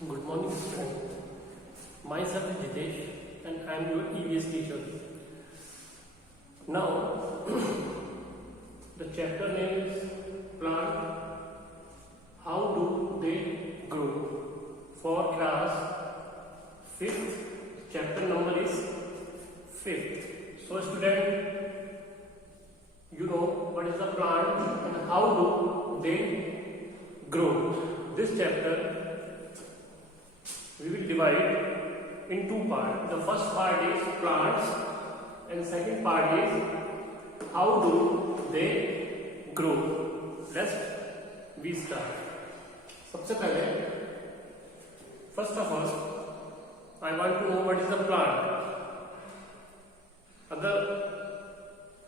Good morning, students. Myself is Jitesh and I am your EVS teacher. Now, the chapter name is Plant. How do they grow? For class 5th, chapter number is 5th. So, student, you know what is the plant and how do they grow. This chapter we will divide in two parts. The first part is plants and second part is how do they grow. Let's we start. सबसे पहले first of all I want to know what is the plant. अगर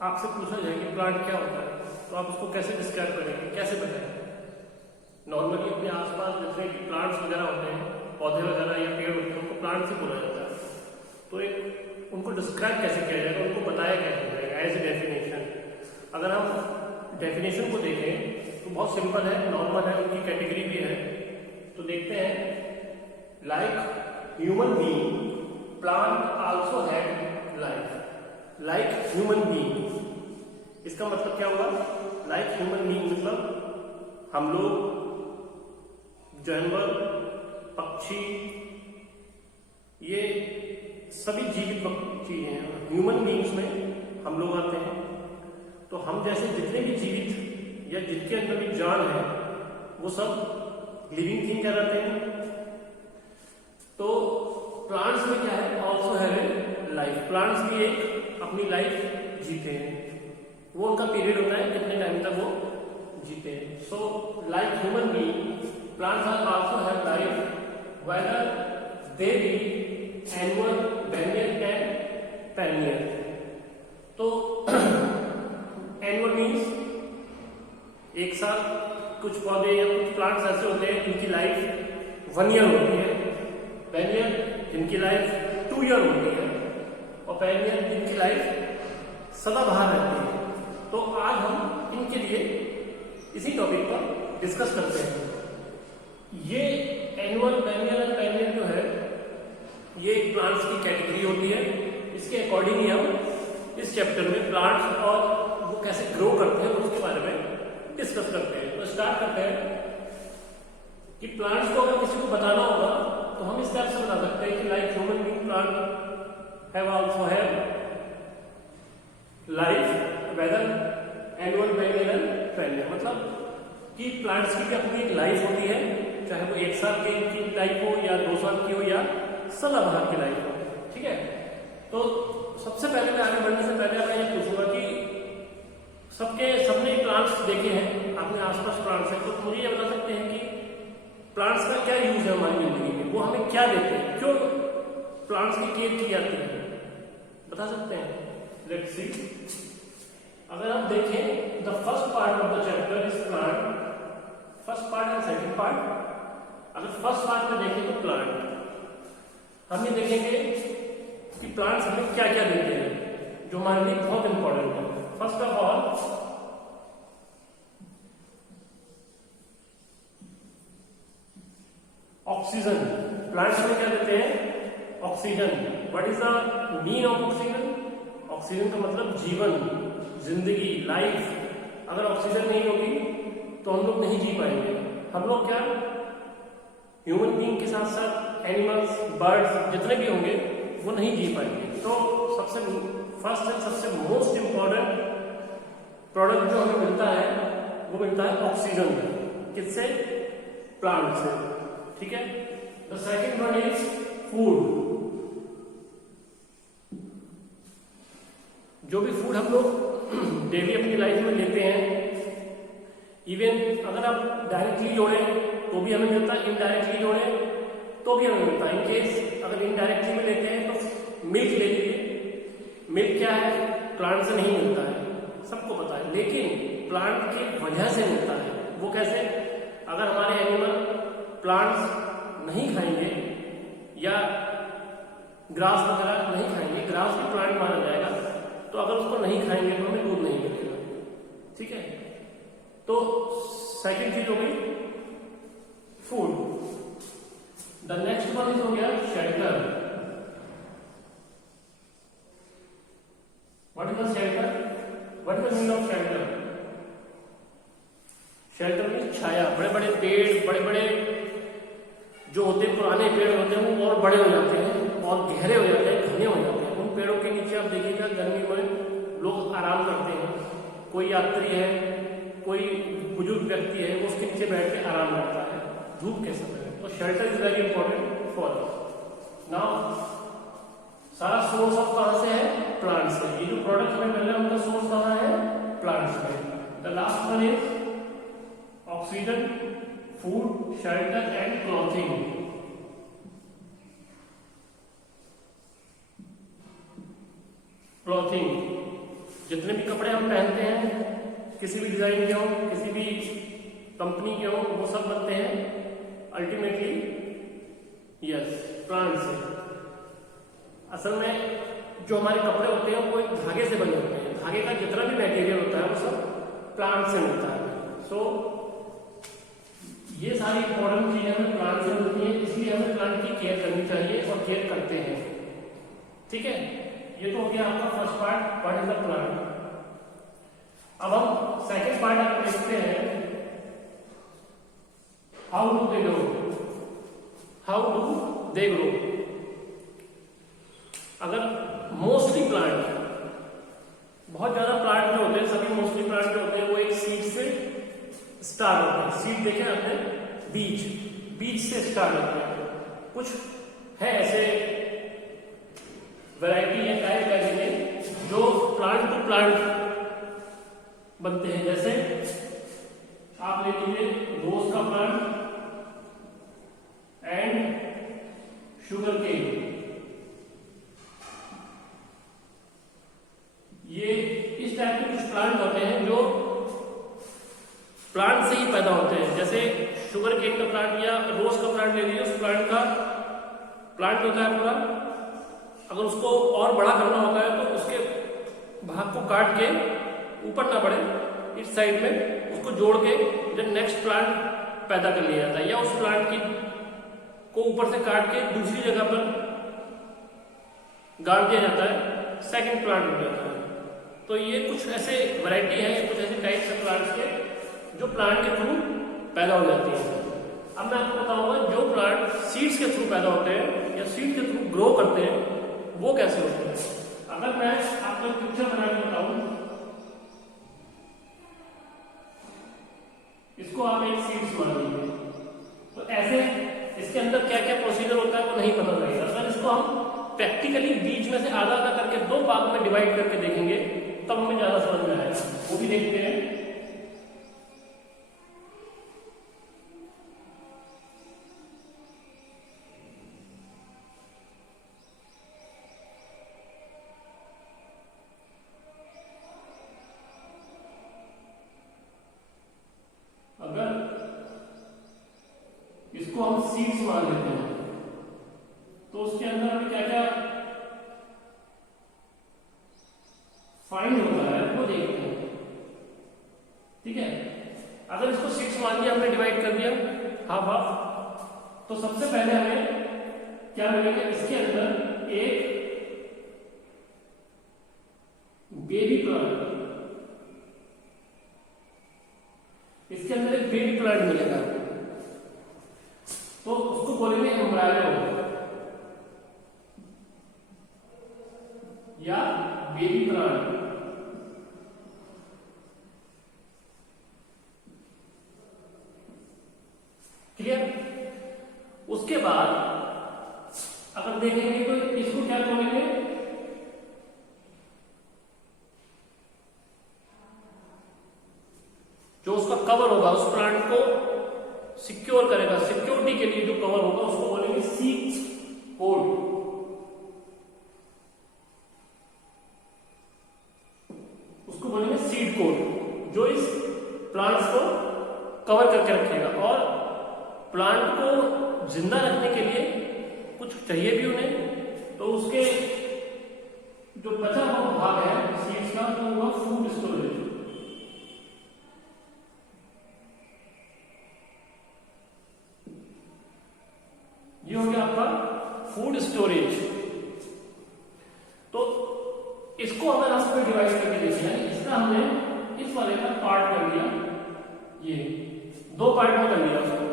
आपसे पूछा जाए कि plant क्या होता है तो आप उसको कैसे डिस्क्राइब करेंगे, कैसे बताएंगे? नॉर्मली अपने आसपास जितने भी प्लांट्स वगैरह होते हैं, पौधे वगैरह या पेड़ होते हैं, उनको प्लांट से बोला जाता है. तो एक उनको डिस्क्राइब कैसे किया जाएगा, उनको बताया कैसे जाएगा एज ए डेफिनेशन. अगर हम डेफिनेशन को देखें तो बहुत सिंपल है, नॉर्मल है, उनकी कैटेगरी भी है. तो देखते हैं, like human being plant also have life. Like human being इसका मतलब क्या हुआ? लाइक ह्यूमन बीइंग मतलब हम लोग, जानवर, पक्षी, ये सभी जीवित चीजें हैं. ह्यूमन बीइंग्स में हम लोग आते हैं. तो हम जैसे जितने भी जीवित या जिनके अंदर भी जान है वो सब लिविंग थिंग कहलाते हैं. तो प्लांट्स में क्या है? Also have a life. Plants भी एक अपनी लाइफ जीते हैं. वो उनका पीरियड होता है कितने टाइम तक वो जीते हैं. So like human being plants are also have life, whether they be annual, biennial and perennial. तो annual means एक साल. कुछ पौधे या कुछ प्लांट्स ऐसे होते हैं जिनकी लाइफ 1 ईयर होती है, पेरेनियल जिनकी लाइफ 2 ईयर होती है, और पेरेनियल जिनकी लाइफ सदाबहार रहती है. तो आज हम इनके लिए इसी टॉपिक पर डिस्कस करते हैं. ये एनुअल, पेरेनियल एंड पेरेनियल जो है ये एक प्लांट्स की कैटेगरी होती है. इसके अकॉर्डिंग ही हम इस चैप्टर में प्लांट्स और वो कैसे ग्रो करते हैं उसके बारे में डिस्कस करते हैं. तो स्टार्ट करते हैं कि प्लांट्स को अगर किसी को बताना होगा तो हम इस तरह से बता सकते हैं कि like human being plant have also have life, whether annual, perennial and perennial. मतलब कि प्लांट्स की भी अपनी एक लाइफ होती है, चाहे वो 1 साल की लाइफ हो या 2 साल की हो या सदाबहार की लाइफ हो. ठीक है. तो सबसे पहले मैं आगे बढ़ने से पहले मैं ये पूछूंगा कि सबने प्लांट्स देखे हैं, अपने आसपास प्लांट्स हैं, तो मुझे ये बता सकते हैं कि प्लांट्स का क्या यूज है हमारी जिंदगी में, वो हमें क्या देते हैं, क्यों प्लांट्स की केयर की जाती है, बता सकते हैं? Let's see. अगर आप देखें the first part of the chapter is plant. First part and second part. अगर फर्स्ट पार्ट में देखें तो प्लांट हम ये देखेंगे कि प्लांट्स हमें क्या क्या देते हैं जो हमारे लिए बहुत इंपॉर्टेंट है. First of all oxygen. Plants हमें क्या देते हैं? Oxygen. What is the mean of oxygen? Oxygen का मतलब जीवन, जिंदगी, लाइफ. अगर ऑक्सीजन नहीं होगी तो हम लोग नहीं जी पाएंगे. हम लोग क्या, ह्यूमन बीइंग के साथ साथ एनिमल्स, बर्ड्स जितने भी होंगे वो नहीं जी पाएंगे. तो सबसे फर्स्ट एंड सबसे मोस्ट इंपॉर्टेंट प्रोडक्ट जो हमें मिलता है वो मिलता है ऑक्सीजन. किससे? प्लांट से. ठीक है. The second one is food. जो भी फूड हम लोग डेली अपनी लाइफ में लेते हैं, इवन अगर आप डायरेक्टली जोड़ें तो भी हमें मिलता है, इनडायरेक्टली जोड़ें तो भी हमें मिलता है. इन केस अगर इनडायरेक्टली में लेते हैं तो मिल्क ले लीजिए. मिल्क क्या है? प्लांट से नहीं मिलता है, सबको पता है, लेकिन प्लांट की वजह से मिलता है. वो कैसे? अगर हमारे एनिमल प्लांट्स नहीं खाएंगे या ग्रास वगैरह नहीं खाएंगे, ग्रास भी प्लांट माना जाएगा, तो अगर उसको नहीं खाएंगे तो हमें दूध नहीं मिलेगा. ठीक है. तो सेकंड चीज हो गई फूड. छाया, बड़े बड़े पेड़, बड़े बड़े जो होते हैं पुराने पेड़ होते हैं वो और बड़े हो जाते हैं और गहरे हो जाते हैं, घने हो जाते हैं। उन पेड़ों के नीचे आप देखिएगा गर्मी में लोग आराम करते हैं। कोई यात्री है, कोई बुजुर्ग व्यक्ति है, वो उसके नीचे बैठ के आराम करता है धूप के समय में। तो shelter is very important for now. सारा सोर्स ऑफ कहां से है? प्लांट से। ये जो प्रोडक्ट हमें मिल रहा है उनका सोर्स कहां है? प्लांट्स में। The last one is oxygen, food, shelter and clothing. Clothing, जितने भी कपड़े हम पहनते हैं, किसी भी डिजाइन के हो, किसी भी कंपनी के हो, वो सब बनते हैं अल्टीमेटली यस प्लांट से। असल में जो हमारे कपड़े होते हैं वो एक धागे से बने होते हैं। धागे का जितना भी मटेरियल होता है वो सब प्लांट से मिलता है। सो ये सारी इंपॉर्टेंट चीजें हमें प्लांट से मिलती हैं, इसलिए हमें प्लांट की केयर करनी चाहिए और केयर करते हैं। ठीक है, ये तो हो गया आपका first part, what is the plant. अब हम सेकंड पार्ट आप देखते हैं, how do they grow. How do they grow. अगर मोस्टली प्लांट, बहुत ज्यादा प्लांट जो होते हैं, सभी मोस्टली प्लांट जो होते हैं वो एक सीड से स्टार्ट होते हैं। सीड देखे आपने, बीज से स्टार्ट होते हैं। कुछ है ऐसे वैरायटी है, टाइप है जो प्लांट टू प्लांट बनते हैं। जैसे आप ले लीजिए रोज का प्लांट एंड शुगर केन। ये इस टाइप के कुछ प्लांट होते हैं जो प्लांट से ही पैदा होते हैं। जैसे शुगर केन का प्लांट या रोज का प्लांट ले लीजिए, उस प्लांट का प्लांट होता है पूरा। अगर उसको और बड़ा करना होता है तो उसके भाग को काट के ऊपर ना बढ़े, इस साइड में उसको जोड़ के फिर नेक्स्ट प्लांट पैदा कर लिया जाता है, या उस प्लांट की को ऊपर से काट के दूसरी जगह पर गाड़ दिया जाता है, सेकंड प्लांट हो जाता है। तो ये कुछ ऐसे वैरायटी है, कुछ ऐसे टाइप्स है प्लांट्स के जो प्लांट के थ्रू पैदा हो जाती है। अब मैं आपको बताऊंगा जो प्लांट सीड्स के थ्रू पैदा होते हैं या सीड के थ्रू ग्रो करते हैं वो कैसे होते हैं। अगर मैं आपको पिक्चर बना के बताऊं, इसको आप एक सीड्स मान लीजिए, तो ऐसे इसके अंदर क्या क्या प्रोसीजर होता है वो नहीं पता लगेगा। अगर इसको हम प्रैक्टिकली बीज में से आधा आधा करके दो भाग में डिवाइड करके देखेंगे तब हमें ज्यादा समझ में आएगा। वो भी देखते हैं। अगर इसको हम सीड्स मान लेते हैं तो उसके अंदर हमें क्या क्या फाइंड होता है वो देखते हैं। ठीक है, अगर इसको 6 मान लिया, हमने डिवाइड कर दिया हाफ हाफ, तो सबसे पहले हमें क्या मिलेगा, इसके अंदर एक बेबी प्लांट, इसके अंदर एक बेबी प्लांट मिलेगा, तो उसको बोलेंगे एम्ब्रायो या बेबी प्लांट। क्लियर। उसके बाद अगर देखेंगे तो इसको क्या बोलेंगे, जो उसका कवर होगा, उस प्लांट को सिक्योर करेगा, सिक्योरिटी के लिए जो कवर होगा उसको बोलेंगे सीड कोड। उसको बोलेंगे सीड कोड, जो इस प्लांट्स को कवर करके रखेगा। और प्लांट को जिंदा रखने के लिए कुछ चाहिए भी उन्हें, तो उसके जो बचा हुआ भाग है सीड्स का तो हुआ फूड स्टोरेज। ये हो गया आपका फूड स्टोरेज। तो इसको अगर हम इसमें डिवाइड करके देखिए, इसका हमने इस वाले का पार्ट कर दिया, ये दो पार्ट में कर लिया उसको।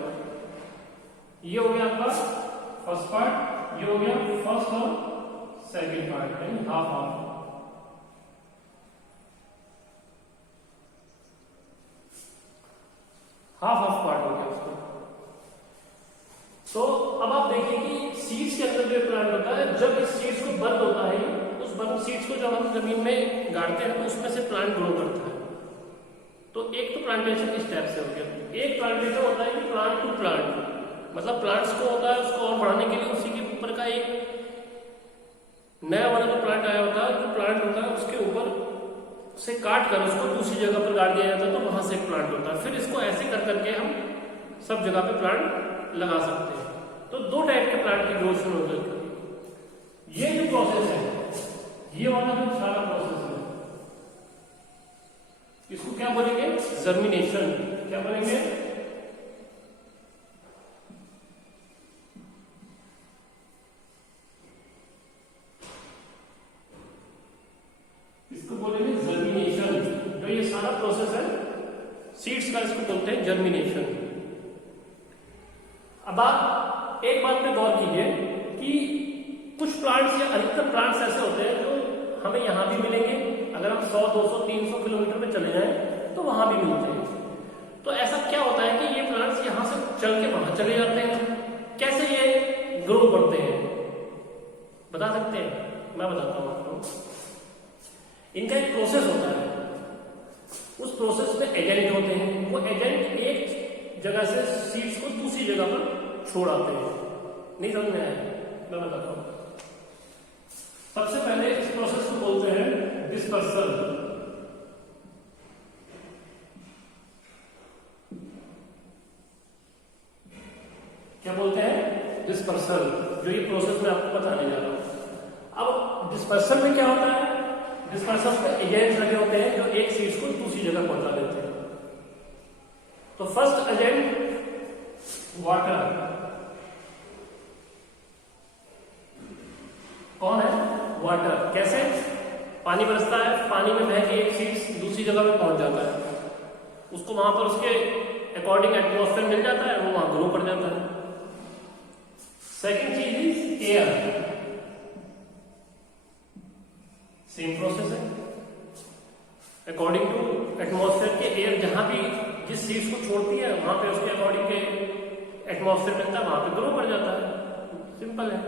ये हो गया आपका फर्स्ट पार्ट, ये हो गया फर्स्ट और सेकंड पार्ट, यानी half half. Half half part हो गया उसको। तो अब आप देखिए कि सीड्स के अंदर जो प्लांट होता है, जब इस सीड्स को बर्न होता है, उस बर्न सीड्स को जब हम जमीन में गाड़ते हैं तो उसमें से प्लांट ग्रो करता है। तो एक तो प्लांटेशन इस टाइप से हो गया। एक प्लांटेशन होता है कि प्लांट टू प्लांट, मतलब प्लांट्स को होता है उसको और बढ़ाने के लिए उसी के ऊपर का एक नया वाला जो प्लांट आया होता है, जो प्लांट होता है उसके ऊपर से काट कर उसको दूसरी जगह पर गाड़ दिया जाता है, तो वहां से एक प्लांट होता है। फिर इसको ऐसे कर करके हम सब जगह पे प्लांट लगा सकते हैं। तो दो टाइप के प्लांट की ग्रोथ शुरू हो जाती है। ये जो प्रोसेस है, ये वाला जो सारा प्रोसेस है, इसको क्या बोलेंगे? जर्मिनेशन। क्या बोलेंगे? इसको बोलेंगे जर्मिनेशन। जो ये सारा प्रोसेस है सीड्स का, इसको बोलते हैं जर्मिनेशन। अब आप एक बात पे गौर कीजिए कि कुछ प्लांट्स या अधिकतर प्लांट्स ऐसे होते हैं जो हमें यहां भी मिलेंगे, अगर हम 100, 200, 300 किलोमीटर में चले जाएं तो वहां भी मिलते हैं। तो ऐसा क्या होता है कि ये प्लांट्स यहां से चल के वहां चले जाते हैं। कैसे ये ग्रो करते हैं बता सकते हैं? मैं बताता हूं आपको। इनका एक प्रोसेस होता है, उस प्रोसेस में एजेंट होते हैं। वो एजेंट एक जगह से सीड्स को दूसरी जगह पर छोड़ आते हैं। नहीं समझ में आया? मैं बताता हूं। सबसे पहले इस प्रोसेस को बोलते हैं डिस्पर्सल। क्या बोलते हैं? डिस्पर्सल। जो ये प्रोसेस मैं आपको बताने जा रहा हूं। अब डिस्पर्सल में क्या होता है? डिस्पर्सल में एजेंट्स लगे होते हैं जो एक सीड्स को दूसरी जगह पहुंचा देते हैं। तो फर्स्ट एजेंट वाटर। कौन है? वाटर। कैसे? पानी बरसता है, पानी में बह के एक सीड्स दूसरी जगह पे पहुंच जाता है, उसको वहां पर उसके अकॉर्डिंग एटमॉस्फेयर मिल जाता है, वो वहां ग्रो कर जाता है। सेकेंड चीज इज एयर। सेम प्रोसेस है। अकॉर्डिंग टू एटमॉस्फेयर के एयर जहां भी जिस सीड्स को छोड़ती है वहां पे उसके अकॉर्डिंग के एटमॉस्फेयर मिलता है, वहां पे ग्रो कर जाता है। सिंपल है।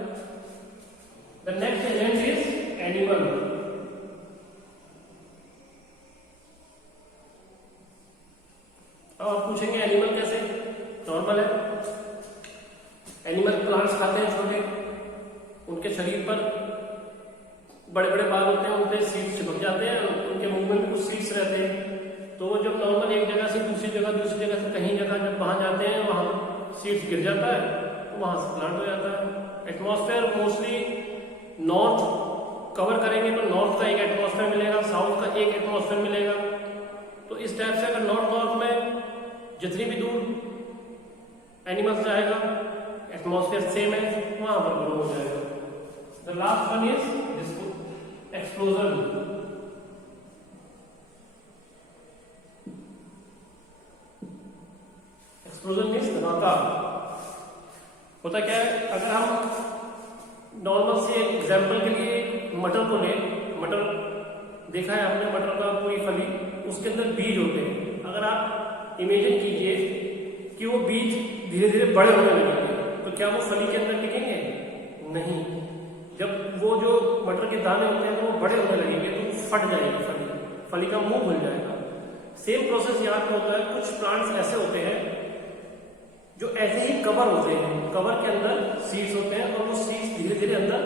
The next agent is animal. अब आप पूछेंगे एनिमल कैसे? नॉर्मल है। एनिमल प्लांट्स खाते हैं छोटे, उनके शरीर पर बड़े बड़े बाल होते हैं, उनपे सीड्स चिपक जाते हैं, उनके मुंह में भी कुछ सीड्स रहते हैं। तो वो जब नॉर्मल एक जगह से दूसरी जगह से कहीं जगह जब वहां जाते हैं, वहां सीड्स गिर जाता है, तो वहां से प्लांट हो जाता है। एटमॉस्फेयर मोस्टली नॉर्थ कवर करेंगे तो नॉर्थ का एक एटमॉस्फेयर मिलेगा, साउथ का एक एटमॉस्फेयर मिलेगा। तो इस टाइप से अगर नॉर्थ में जितनी भी दूर एनिमल्स जाएगा, एटमॉस्फेयर सेम है, वहां पर ग्रो हो जाएगा। The last one is explosion. Explosion means धमाका। होता क्या है, अगर हम नॉर्मल से एग्जाम्पल के लिए मटर को लें, मटर देखा है आपने, मटर का पूरी फली, उसके अंदर बीज होते हैं। अगर आप इमेजिन कीजिए कि वो बीज धीरे धीरे बड़े होने लगेंगे, तो क्या वो फली के अंदर टिकेंगे? नहीं। जब वो जो मटर के दाने होते हैं तो वो बड़े होने लगेंगे तो फट जाएगी फली, फली का मुंह खुल जाएगा। सेम प्रोसेस यहाँ पे होता है। कुछ प्लांट्स ऐसे होते हैं जो ऐसे ही कवर होते हैं, कवर के अंदर सीड्स होते हैं और वो सीड्स धीरे धीरे अंदर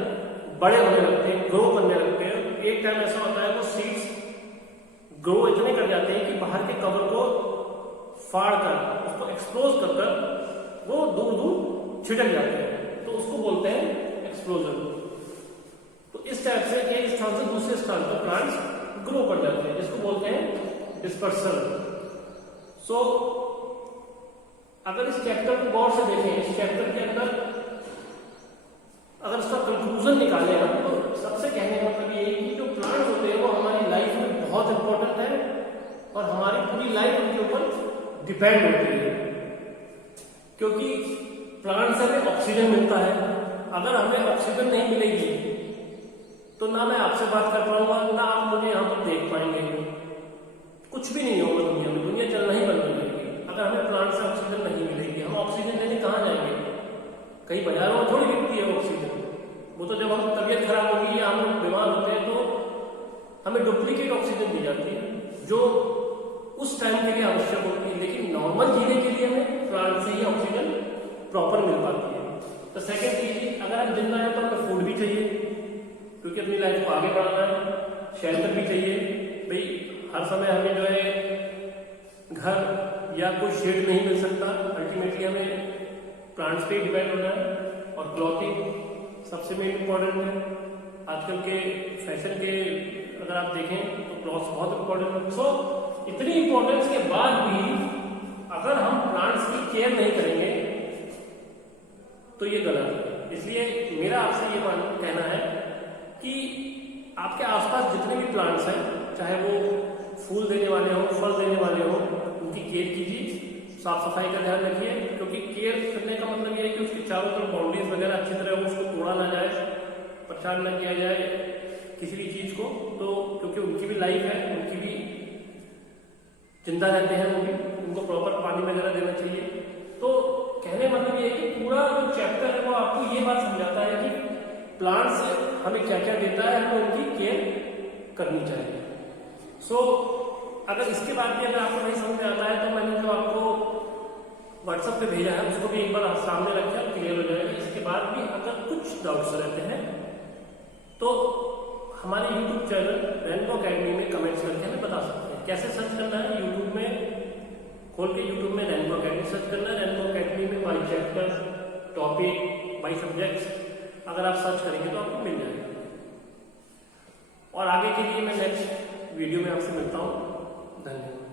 बड़े होने लगते हैं, ग्रो करने लगते हैं। एक टाइम ऐसा होता है वो सीड्स ग्रो इतने कर जाते हैं कि बाहर के कवर को फाड़ कर, उसको एक्सपोज कर कर वो दूर दूर छिटक जाते हैं, तो उसको बोलते हैं एक्सप्लोजन। तो इस टाइप से एक स्थान से दूसरे स्थान पर प्लांट्स ग्रो कर जाते हैं, जिसको बोलते हैं डिस्पर्सल। सो अगर इस चैप्टर को गौर से देखें, इस चैप्टर के अंदर अगर इसका कंक्लूजन निकालें हम, तो सबसे कहने का मतलब ये है कि जो प्लांट्स होते हैं वो हमारी लाइफ में बहुत इंपॉर्टेंट है और हमारी पूरी लाइफ उनके ऊपर डिपेंड होती है। क्योंकि प्लांट से हमें ऑक्सीजन मिलता है। अगर हमें ऑक्सीजन नहीं मिलेगी तो ना मैं आपसे बात कर पाऊंगा, ना आप मुझे यहाँ पर देख पाएंगे, कुछ भी नहीं होगा दुनिया में, दुनिया चलना ही बंद हो जाएगी। अगर हमें प्लांट से ऑक्सीजन नहीं मिलेगी, हम ऑक्सीजन लेने कहाँ जाएंगे? कहीं बाजारों में थोड़ी बिकती है ऑक्सीजन। वो तो जब हम तबीयत खराब होगी या हम बीमार होते हैं तो हमें डुप्लीकेट ऑक्सीजन दी जाती है जो उस टाइम के लिए आवश्यक होती है, लेकिन नॉर्मल जीने के लिए हमें प्लांट से ही ऑक्सीजन प्रॉपर मिल पाती है। तो सेकेंड चीज, अगर हम जिंदा है तो हमें फूड भी चाहिए, क्योंकि अपनी लाइफ को आगे बढ़ाना है। शेल्टर भी चाहिए भाई, हर समय हमें जो है घर या कोई शेड नहीं मिल सकता, अल्टीमेटली हमें प्लांट्स पे डिपेंड होना है। और क्लॉथिंग सबसे मेन इम्पोर्टेंट है। आजकल के फैशन के अगर आप देखें तो क्लॉथ्स बहुत इम्पोर्टेंट है। सो इतनी इंपॉर्टेंस के बाद भी अगर हम प्लांट्स की केयर नहीं करेंगे तो ये गलत है। इसलिए मेरा आपसे ये कहना है कि आपके आसपास जितने भी प्लांट्स हैं, चाहे वो फूल देने वाले हों, फल देने वाले हों, उनकी केयर कीजिए, साफ सफाई का ध्यान रखिए। क्योंकि केयर करने का मतलब ये है कि उसके चारों तरफ बाउंड्रीज वगैरह अच्छी तरह हो, उसको तोड़ा ना जाए, परेशान न किया जाए किसी भी चीज को। तो क्योंकि उनकी भी लाइफ है, उनकी भी जिंदा रहते हैं वो भी, उनको प्रॉपर पानी वगैरह देना चाहिए। तो कहने मतलब ये है कि पूरा जो चैप्टर है वो आपको ये बात समझाता है कि प्लांट्स हमें क्या क्या देता है, हमें उनकी केयर करनी चाहिए। सो अगर इसके बाद भी अगर आपको नहीं समझ में आता है तो मैंने जो आपको व्हाट्सएप पे भेजा है उसको भी एक बार सामने रखिए, क्लियर हो जाएगा। इसके बाद भी अगर कुछ डाउट्स रहते हैं तो हमारे यूट्यूब चैनल रेनबो अकेडमी में कमेंट्स करके हमें बता सकते हैं। कैसे सर्च करना है? यूट्यूब में खोल के यूट्यूब में रेनबो अकेडमी सर्च करना है। रेनबो अकेडमी में by chapter, topic, by subjects अगर आप सर्च करेंगे तो आपको मिल जाएगा। और आगे के लिए मैं नेक्स्ट वीडियो में आपसे मिलता हूँ। धन्यवाद।